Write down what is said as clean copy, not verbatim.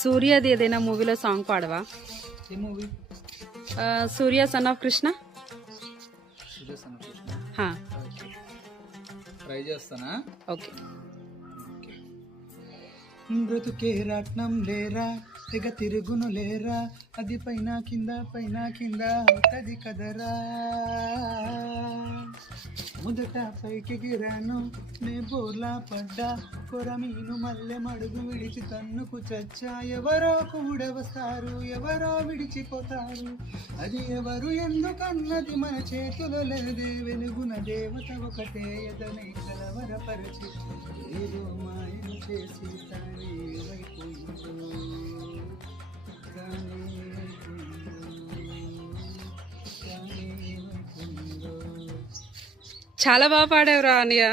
సూర్యది ఏదైనా మూవీలో సాంగ్ పాడవా? ఏ movie? Surya son of Krishna. Surya son of Krishna. Try చేస్తానా? ఓకే. బ్రతుకే రాట్నం లేరా, తెగ తిరుగును లేరా, అది పైన కింద అవుతుంది కదరా. మొదట పైకి గిరాను నే బోర్లా పడ్డా, కొరమీను మల్లె మడుగు విడిచి తన్నుకు చచ్చా. ఎవరో కూడా వస్తారు, ఎవరో విడిచిపోతారు, అది ఎవరు ఎందుకన్నది మన చేతిలో లేదే. వెలుగున దేవత ఒకటే ఎదనే కలవరపరచి ఏదో మాయను చేసి తానే ఏమైపోయిందో, తానే ఏమైపోయిందో. చాలా బాగా పాడావురా అనియా.